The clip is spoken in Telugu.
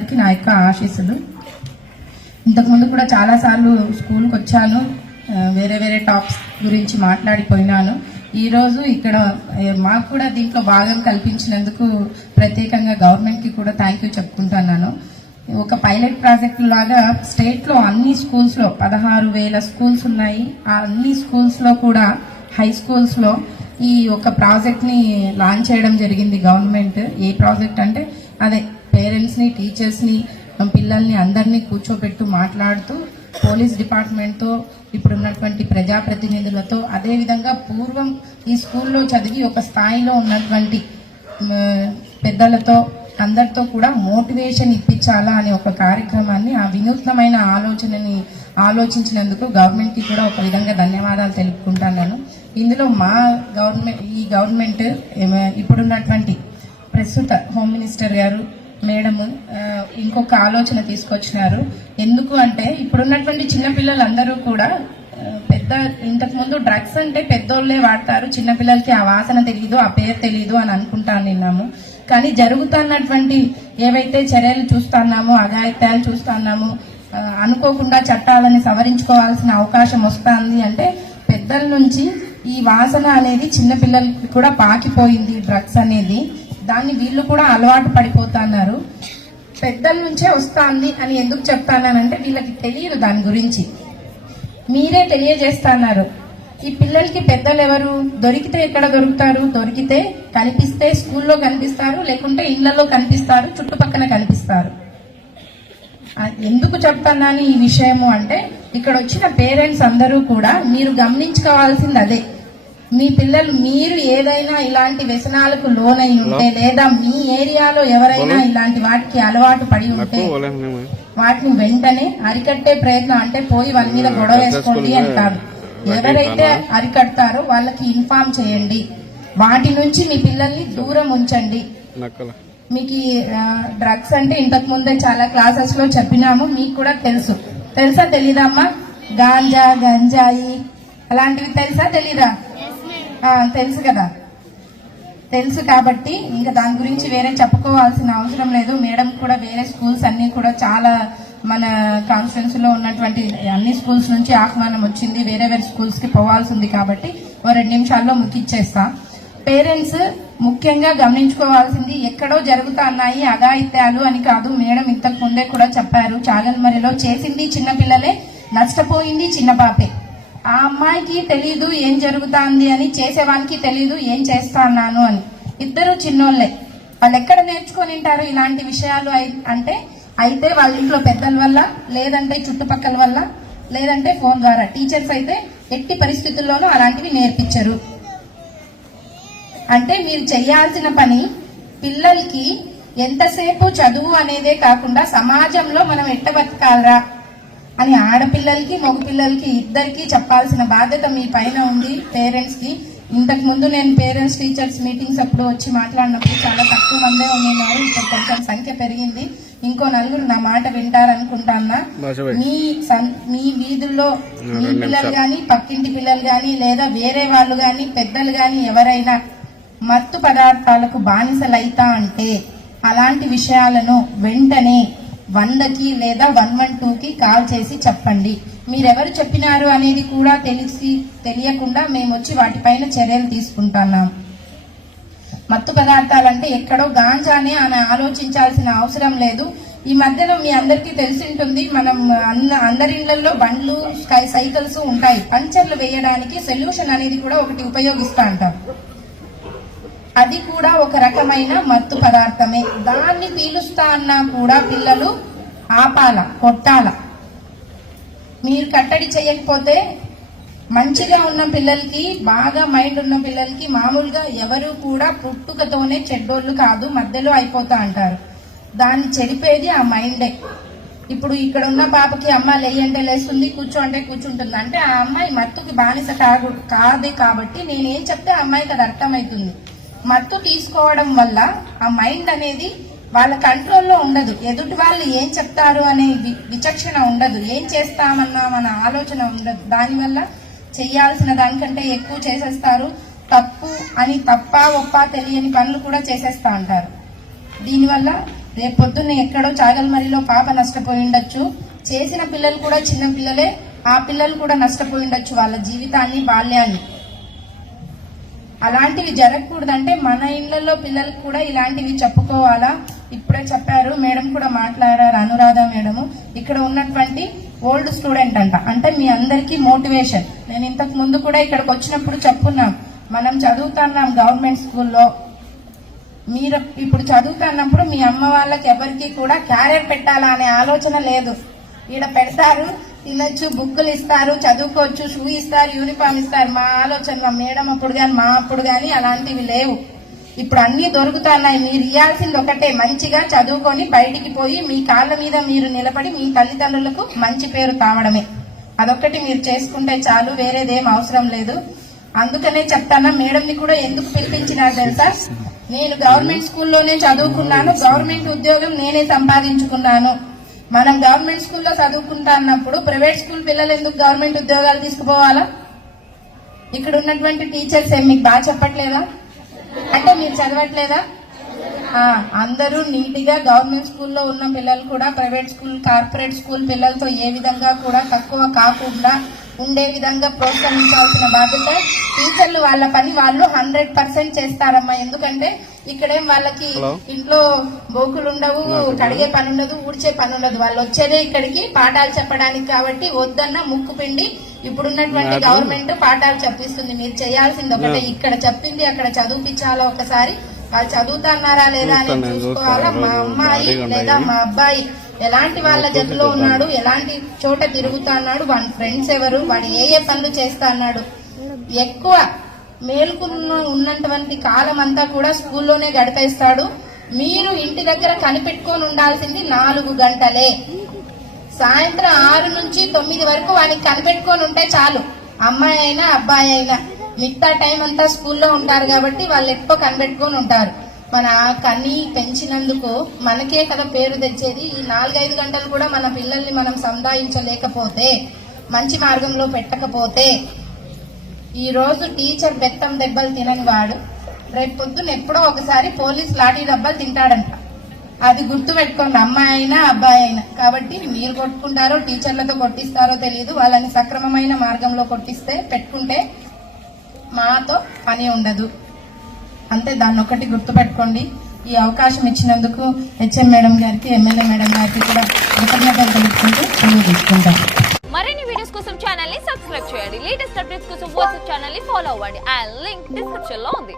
అందరికీ నా యొక్క ఆశీస్సులు. ఇంతకుముందు కూడా చాలాసార్లు స్కూల్కి వచ్చాను, వేరే వేరే టాప్స్ గురించి మాట్లాడిపోయినాను. ఈరోజు ఇక్కడ మాకు కూడా దీంట్లో భాగం కల్పించినందుకు ప్రత్యేకంగా గవర్నమెంట్కి కూడా థ్యాంక్ యూ చెప్పుకుంటున్నాను. ఒక పైలట్ ప్రాజెక్ట్ లాగా స్టేట్లో అన్ని స్కూల్స్లో 16,000 స్కూల్స్ ఉన్నాయి. ఆ అన్ని స్కూల్స్లో కూడా హై స్కూల్స్లో ఈ ఒక ప్రాజెక్ట్ని లాంచ్ చేయడం జరిగింది గవర్నమెంట్. ఏ ప్రాజెక్ట్ అంటే అదే పేరెంట్స్ని, టీచర్స్ని, పిల్లల్ని అందరినీ కూర్చోబెట్టు మాట్లాడుతూ పోలీస్ డిపార్ట్మెంట్తో, ఇప్పుడున్నటువంటి ప్రజాప్రతినిధులతో, అదేవిధంగా పూర్వం ఈ స్కూల్లో చదివి ఒక స్థాయిలో ఉన్నటువంటి పెద్దలతో అందరితో కూడా మోటివేషన్ ఇప్పించాలా అనే ఒక కార్యక్రమాన్ని, ఆ వినూత్నమైన ఆలోచనని ఆలోచించినందుకు గవర్నమెంట్కి కూడా ఒక విధంగా ధన్యవాదాలు తెలుపుకుంటున్నాను. ఇందులో మా గవర్నమెంట్ ఇప్పుడున్నటువంటి ప్రస్తుత హోమ్ మినిస్టర్ గారు మేడము ఇంకొక ఆలోచన తీసుకొచ్చినారు. ఎందుకు అంటే ఇప్పుడున్నటువంటి చిన్నపిల్లలందరూ కూడా ఇంతకుముందు డ్రగ్స్ అంటే పెద్దోళ్లే వాడతారు, చిన్నపిల్లలకి ఆ వాసన తెలియదు, ఆ పేరు తెలియదు అని అనుకుంటాను. కానీ జరుగుతున్నటువంటి ఏవైతే చర్యలు చూస్తున్నామో, అఘాయిత్యాలు చూస్తున్నామో, అనుకోకుండా చట్టాలను సవరించుకోవాల్సిన అవకాశం వస్తుంది అంటే పెద్దల నుంచి ఈ వాసన అనేది చిన్నపిల్లలకి కూడా పాకిపోయింది. డ్రగ్స్ అనేది దాన్ని వీళ్ళు కూడా అలవాటు పడిపోతున్నారు. పెద్దల నుంచే వస్తుంది అని ఎందుకు చెప్తానంటే వీళ్ళకి తెలియదు దాని గురించి. మీరే తెలియజేస్తున్నారు. ఈ పిల్లలకి పెద్దలు ఎవరు? దొరికితే ఎక్కడ దొరుకుతారు? దొరికితే కనిపిస్తే స్కూల్లో కనిపిస్తారు, లేకుంటే ఇళ్లలో కనిపిస్తారు, చుట్టుపక్కల కనిపిస్తారు. ఎందుకు చెప్తున్నాను ఈ విషయము అంటే ఇక్కడ వచ్చిన పేరెంట్స్ అందరూ కూడా మీరు గమనించుకోవాల్సింది అదే. మీ పిల్లలు మీరు ఏదైనా ఇలాంటి వ్యసనాలకు లోనై ఉంటే, లేదా మీ ఏరియాలో ఎవరైనా ఇలాంటి వాటికి అలవాటు పడి ఉంటే వాటిని వెంటనే అరికట్టే ప్రయత్నం, అంటే పోయి వాళ్ళ మీద గొడవ వేసుకోండి అని కాదు, ఎవరైతే అరికడతారో వాళ్ళకి ఇన్ఫార్మ్ చేయండి. వాటి నుంచి మీ పిల్లల్ని దూరం ఉంచండి. మీకు డ్రగ్స్ అంటే ఇంతకు ముందే చాలా క్లాసెస్ లో చెప్పినాము, మీకు కూడా తెలుసా తెలీదమ్మా? గాంజా, గంజాయి అలాంటివి తెలుసా తెలీదా? తెలుసు కదా. తెలుసు కాబట్టి ఇంకా దాని గురించి వేరే చెప్పుకోవాల్సిన అవసరం లేదు. మేడం కూడా వేరే స్కూల్స్ అన్ని కూడా చాలా మన కాన్స్టిట్యున్సీ లో ఉన్నటువంటి అన్ని స్కూల్స్ నుంచి ఆహ్వానం వచ్చింది, వేరే వేరే స్కూల్స్ కి పోవాల్సి ఉంది కాబట్టి 2 నిమిషాల్లో ముగిచ్చేస్తా. పేరెంట్స్ ముఖ్యంగా గమనించుకోవాల్సింది, ఎక్కడో జరుగుతున్నాయి అఘాయిత్యాలు అని కాదు. మేడం ఇంతకు ముందే కూడా చెప్పారు, చాగల్మరిలో చేసింది చిన్నపిల్లలే, నష్టపోయింది చిన్న పాపే. ఆ అమ్మాయికి తెలీదు ఏం జరుగుతుంది అని, చేసేవానికి తెలీదు ఏం చేస్తున్నాను అని. ఇద్దరు చిన్నోళ్లే. వాళ్ళు ఎక్కడ నేర్చుకొని ఉంటారు ఇలాంటి విషయాలు అంటే? అయితే వాళ్ళ ఇంట్లో పెద్దల వల్ల, లేదంటే చుట్టుపక్కల వల్ల, లేదంటే ఫోన్ ద్వారా. టీచర్స్ అయితే ఎట్టి పరిస్థితుల్లోనూ అలాంటివి నేర్పించరు. అంటే మీరు చేయాల్సిన పని పిల్లలకి ఎంతసేపు చదువు అనేదే కాకుండా సమాజంలో మనం ఎట్ట బతకాలరా అని ఆడపిల్లలకి మగపిల్లలకి ఇద్దరికి చెప్పాల్సిన బాధ్యత మీ పైన ఉంది, పేరెంట్స్ కి. ఇంతకు ముందు నేను పేరెంట్స్ టీచర్స్ మీటింగ్స్ అప్పుడు వచ్చి మాట్లాడినప్పుడు చాలా తక్కువ మందే ఉన్నారు. ఇప్పుడు కొంచెం సంఖ్య పెరిగింది. ఇంకో 4 నా మాట వింటారనుకుంటానా. మీ వీధుల్లో మీ పిల్లలు గాని, పక్కింటి పిల్లలు గాని, లేదా వేరే వాళ్ళు గాని, పెద్దలు గాని ఎవరైనా మత్తు పదార్థాలకు బానిసలైతా అంటే అలాంటి విషయాలను వెంటనే 100కి లేదా 112కి కాల్ చేసి చెప్పండి. మీరెవరు చెప్పినారు అనేది కూడా తెలియకుండా మేము వచ్చి వాటిపైన చర్యలు తీసుకుంటున్నాం. మత్తు పదార్థాలంటే ఎక్కడో గాంజానే అని ఆలోచించాల్సిన అవసరం లేదు. ఈ మధ్యలో మీ అందరికీ తెలిసింటుంది, మనం అందరి ఇళ్లలో బండ్లు, సైకిల్స్ ఉంటాయి. పంచర్లు వేయడానికి సొల్యూషన్ అనేది కూడా ఒకటి ఉపయోగిస్తా అంటాం. అది కూడా ఒక రకమైన మత్తు పదార్థమే. దాన్ని పీలుస్తా అన్నా కూడా పిల్లలు ఆపాల, కొట్టాల. మీరు కట్టడి చేయకపోతే మంచిగా ఉన్న పిల్లలకి, బాగా మైండ్ ఉన్న పిల్లలకి, మామూలుగా ఎవరు కూడా పుట్టుకతోనే చెడ్డోళ్ళు కాదు, మధ్యలో అయిపోతా అంటారు. దాన్ని చెడిపేది ఆ మైండే. ఇప్పుడు ఇక్కడ ఉన్న పాపకి అమ్మ లేయంటే లేస్తుంది, కూర్చో అంటే కూర్చుంటుంది. అంటే ఆ అమ్మాయి మత్తుకి బానిస కాదే కాబట్టి నేనేం చెప్తే ఆ అమ్మాయికి అది అర్థమవుతుంది. మత్తు తీసుకోవడం వల్ల ఆ మైండ్ అనేది వాళ్ళ కంట్రోల్లో ఉండదు. ఎదుటి వాళ్ళు ఏం చెప్తారు అనే విచక్షణ ఉండదు, ఏం చేస్తామన్నా మన ఆలోచన ఉండదు. దానివల్ల చేయాల్సిన దానికంటే ఎక్కువ చేసేస్తారు. తప్పు అని తప్ప ఒప్ప తెలియని పనులు కూడా చేసేస్తా అంటారు. దీనివల్ల రేపు పొద్దున్న ఎక్కడో చాగల్మరిలో పాప నష్టపోయి ఉండొచ్చు. చేసిన పిల్లలు కూడా చిన్న పిల్లలే, ఆ పిల్లలు కూడా నష్టపోయి ఉండొచ్చు వాళ్ళ జీవితాన్ని, బాల్యాన్ని. అలాంటివి జరగకూడదంటే మన ఇళ్లలో పిల్లలకు కూడా ఇలాంటివి చెప్పుకోవాలా. ఇప్పుడే చెప్పారు, మేడం కూడా మాట్లాడారు, అనురాధ మేడము. ఇక్కడ ఉన్నటువంటి ఓల్డ్ స్టూడెంట్ అంట, అంటే మీ అందరికీ మోటివేషన్. నేను ఇంతకు ముందు కూడా ఇక్కడికి వచ్చినప్పుడు చెప్పున్నాం, మనం చదువుతున్నాం గవర్నమెంట్ స్కూల్లో, మీరు ఇప్పుడు చదువుతున్నప్పుడు మీ అమ్మ వాళ్ళకి ఎవరికి కూడా క్యారియర్ పెట్టాలా అనే ఆలోచన లేదు. ఈడ పెడతారు, తినొచ్చు, బుక్కులు ఇస్తారు, చదువుకోవచ్చు, షూ ఇస్తారు, యూనిఫామ్ ఇస్తారు. మా ఆలోచన, మా మేడం అప్పుడు కానీ మా అప్పుడు కానీ అలాంటివి లేవు. ఇప్పుడు అన్ని దొరుకుతున్నాయి. మీరు ఇవ్వాల్సింది ఒకటే, మంచిగా చదువుకొని బయటికి పోయి మీ కాళ్ళ మీద మీరు నిలబడి మీ తల్లిదండ్రులకు మంచి పేరు తావడమే. అదొక్కటి మీరు చేసుకుంటే చాలు, వేరేదేం అవసరం లేదు. అందుకనే చెప్తానా, మేడంని కూడా ఎందుకు పిలిపించినారు తెలుసా? నేను గవర్నమెంట్ స్కూల్లోనే చదువుకున్నాను, గవర్నమెంట్ ఉద్యోగం నేనే సంపాదించుకున్నాను. మనం గవర్నమెంట్ స్కూల్లో చదువుకుంటా అన్నప్పుడు ప్రైవేట్ స్కూల్ పిల్లలు ఎందుకు గవర్నమెంట్ ఉద్యోగాలు తీసుకుపోవాలా? ఇక్కడ ఉన్నటువంటి టీచర్స్ ఏం మీకు బాగా చెప్పట్లేదా? అంటే మీరు చదవట్లేదా? అందరూ నీట్గా గవర్నమెంట్ స్కూల్లో ఉన్న పిల్లలు కూడా ప్రైవేట్ స్కూల్, కార్పొరేట్ స్కూల్ పిల్లలతో ఏ విధంగా కూడా తక్కువ కాకుండా ఉండే విధంగా ప్రోత్సహించాల్సిన బాధ్యత టీచర్లు. వాళ్ళ పని వాళ్ళు 100% చేస్తారమ్మా. ఎందుకంటే ఇక్కడేం వాళ్ళకి ఇంట్లో బోకులు ఉండవు, కడిగే పని ఉండదు, ఊడ్చే పని ఉండదు. వాళ్ళు వచ్చేదే ఇక్కడికి పాఠాలు చెప్పడానికి. కాబట్టి వద్దన్న ముక్కు పిండి ఇప్పుడున్నటువంటి గవర్నమెంట్ పాఠాలు చెప్పిస్తుంది. మీరు చేయాల్సింది ఒకటే, ఇక్కడ చెప్పింది అక్కడ చదివించాలా. ఒకసారి వాళ్ళు చదువుతున్నారా లేదా అని చూసుకోవాలా. మా అమ్మాయి లేదా మా అబ్బాయి ఎలాంటి వాళ్ళ జట్టులో ఉన్నాడు, ఎలాంటి చోట తిరుగుతున్నాడు, వాడి ఫ్రెండ్స్ ఎవరు, వాడు ఏ పనులు చేస్తా అన్నాడు. ఎక్కువ మేలుకున్న ఉన్నటువంటి కాలం అంతా కూడా స్కూల్లోనే గడిపేస్తాడు. మీరు ఇంటి దగ్గర కనిపెట్టుకొని ఉండాల్సింది 4 గంటలే. సాయంత్రం 6 నుంచి 9 వరకు వానికి కనిపెట్టుకొని ఉంటే చాలు. అమ్మాయి అయినా అబ్బాయి అయినా మిగతా టైం అంతా స్కూల్లో ఉంటారు కాబట్టి వాళ్ళు ఎక్కువ కనిపెట్టుకొని ఉంటారు. మన కని పెంచినందుకు మనకే కదా పేరు తెచ్చేది. ఈ 4-5 గంటలు కూడా మన పిల్లల్ని మనం సంధాయించలేకపోతే, మంచి మార్గంలో పెట్టకపోతే, ఈ రోజు టీచర్ బెత్తం దెబ్బలు తినని వాడు రేపు పొద్దున ఎప్పుడో ఒకసారి పోలీస్ లాఠీ దెబ్బలు తింటాడంట. అది గుర్తు పెట్టుకోండి, అమ్మాయి అయినా అబ్బాయి అయినా. కాబట్టి మీరు కొట్టుకుంటారో టీచర్లతో కొట్టిస్తారో తెలియదు. వాళ్ళని సక్రమమైన మార్గంలో కొట్టిస్తే పెట్టుకుంటే మాతో పని ఉండదు. అంతే, దాన్ని ఒకటి గుర్తు పెట్టుకోండి. ఈ అవకాశం ఇచ్చినందుకు హెచ్ఎం మేడం గారికి, ఎమ్మెల్యే మేడం గారికి కూడా కృతజ్ఞతలు తెలుపుకుంటూ సెలవు తీసుకుంటాం. మరిన్ని వీడియోస్ కోసం ఛానల్ ని సబ్స్క్రైబ్ చేయండి. లేటెస్ట్ అప్డేట్స్ కోసం వాట్సాప్ ఛానల్ ని ఫాలో అవ్వండి. ఆ లింక్ డిస్క్రిప్షన్ లో ఉంది.